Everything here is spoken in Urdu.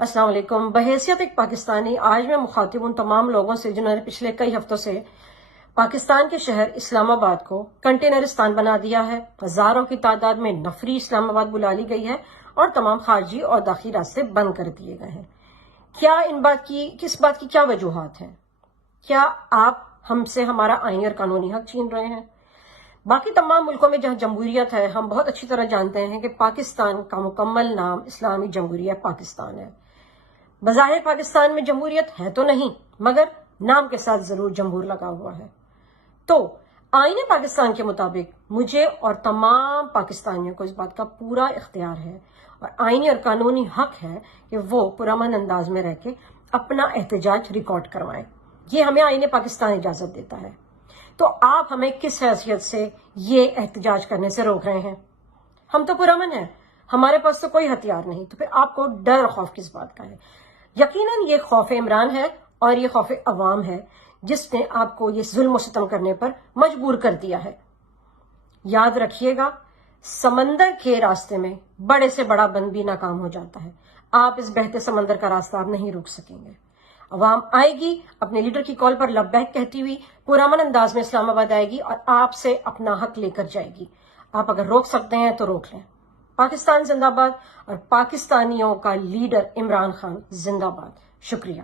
السلام علیکم۔ بحیثیت ایک پاکستانی آج میں مخاطب ان تمام لوگوں سے جنہوں نے پچھلے کئی ہفتوں سے پاکستان کے شہر اسلام آباد کو کنٹینرستان بنا دیا ہے۔ ہزاروں کی تعداد میں نفری اسلام آباد بلا لی گئی ہے اور تمام خارجی اور داخلی راستے بند کر دیے گئے ہیں۔ کس بات کی کیا وجوہات ہیں؟ کیا آپ ہم سے ہمارا آئینی اور قانونی حق چھین رہے ہیں؟ باقی تمام ملکوں میں جہاں جمہوریت ہے، ہم بہت اچھی طرح جانتے ہیں کہ پاکستان کا مکمل نام اسلامی جمہوریہ پاکستان ہے۔ بظاہر پاکستان میں جمہوریت ہے تو نہیں، مگر نام کے ساتھ ضرور جمہور لگا ہوا ہے۔ تو آئین پاکستان کے مطابق مجھے اور تمام پاکستانیوں کو اس بات کا پورا اختیار ہے اور آئینی اور قانونی حق ہے کہ وہ پرامن انداز میں رہ کے اپنا احتجاج ریکارڈ کروائیں۔ یہ ہمیں آئین پاکستان اجازت دیتا ہے۔ تو آپ ہمیں کس حیثیت سے یہ احتجاج کرنے سے روک رہے ہیں؟ ہم تو پرامن ہیں، ہمارے پاس تو کوئی ہتھیار نہیں، تو پھر آپ کو ڈر اور خوف کس بات کا ہے؟ یقیناً یہ خوف عمران ہے اور یہ خوف عوام ہے جس نے آپ کو یہ ظلم و ستم کرنے پر مجبور کر دیا ہے۔ یاد رکھیے گا، سمندر کے راستے میں بڑے سے بڑا بند بھی ناکام ہو جاتا ہے۔ آپ اس بہتے سمندر کا راستہ آپ نہیں روک سکیں گے۔ عوام آئے گی، اپنے لیڈر کی کال پر لبیک کہتی ہوئی پرامن انداز میں اسلام آباد آئے گی اور آپ سے اپنا حق لے کر جائے گی۔ آپ اگر روک سکتے ہیں تو روک لیں۔ پاکستان زندہ باد اور پاکستانیوں کا لیڈر عمران خان زندہ باد۔ شکریہ۔